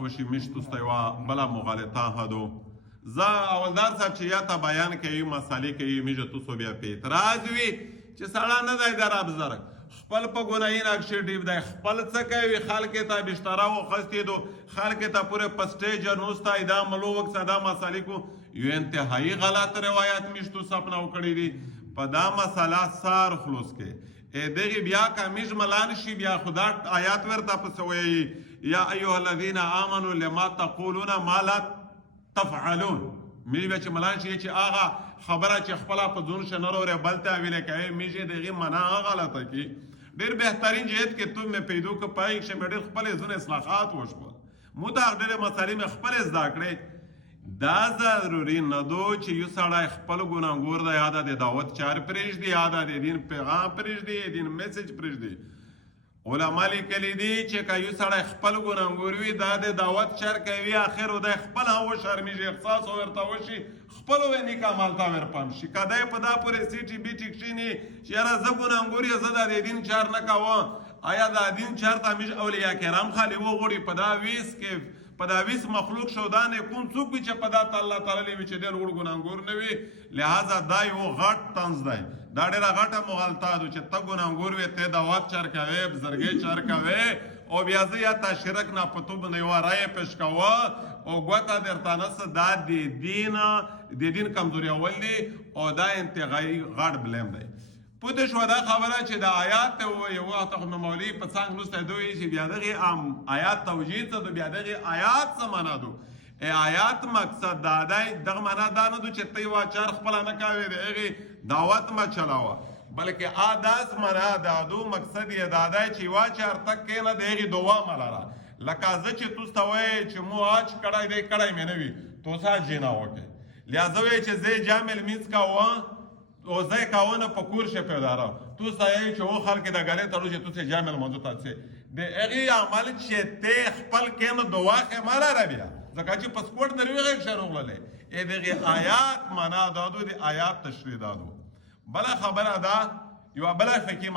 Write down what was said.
وشي مشتو استيوا بلا مغالطه هدو زه اولدار صاحب چې یا ته بیان کوي مسالې کوي میجه تاسو بیا په اعتراض وي چې سړی نه دی در ابزرک خپل په ګناهي نقشې ډیب دی خپل څه کوي خلک ته بشترا وخستې دو خلک ته پوره په سټیج نوستا دا ملو وخت صدا مسالې کو یو انتهایی غلط روایت میشتو سپنا وکړي دي په دا مسله سار خلوص کې دغه بیا کمیج ملان شي بیا خدا آیات ورته پسوي یا ایها الذین آمنوا لما تقولون ما لا تفعلون میری بچ ملان شي چې آغا خبره چې خپل په ځون شنرو ر بلته ویل کوي میجه دغه معنا غلطه کی ډیر بهترین جهت کې تو مې پیدو ک پای چې ډیر خپل ځون اصلاحات وشو مو دا ډیر مسالې مې خپل زده کړې دا ضروري نه دو چې یو سړی خپل ګناهګور دی یاد د دعوت چار پرېږ دی یاد د دین پیغام پرېږ دی دین میسج پرېږ دی علما لیکلي دي چې که یو سړی خپل ګناهګور وي دا د دعوت چر کوي اخر د خپل هو شرمېږي احساس ورته وشي خپل ونی کمال تا ور پام شي کدی په دا پورې سیټي بیټي کښینی چې یاره زه ګناهګور یم زه د دین چار نه کوم آیا د دین چار ته موږ اولیاء کرام خالي وغوړي په دا ویس کې په دا ویس مخلوق شودانې کوم څوک وي چې په دا الله تعالی وي چې ډېر وړ ګناهګور نه وي لہذا دا یو غټ طنز دی دا ډېره غټه مغالطه ده چې ته ګناهګور وې ته دعوت چار کوې بزرګۍ چار کوې او بیا زه یا تا شرک نه په تو باندې یوه رایه پیش کوه او ګوته درته نسه دا د دین کمزوري اول دی او دا انتهایی غټ بلیم دی پوه شو دا خبره چې د آیات یو وخت خو مولوي په څنګ نوستی دوی چې بیا دغې آیات توجیه څه دو بیا دغې آیات څه معنا دو آیات مقصد دا دی دغه معنا دا نه دو چې ته یوه چار خپله نه کوې د هغې دعوت مه چلاوه بلکې داس معنا دا دو مقصد یې دا دی چې یوه چار تک کښېنه د هغې دعا مه لره لکه زه چې تو ته وایې چې مو حج کړی دی کړی مې نه وي تو څه حج نه وکړې لہذا وایې چې زه جامع لمونځ کوه او زه کاونه په کور شه پیداره تو سایه چې و خلک د غلې ترو چې تو سه جامل موضوع تاسو د هغه عمل چې ته خپل کینو دوا خمره را بیا ځکه چې پاسپورت نه ویغه شروغله دغه آیات معنا دادو د آیات تشریح دادو بل خبره ده یو بل فقې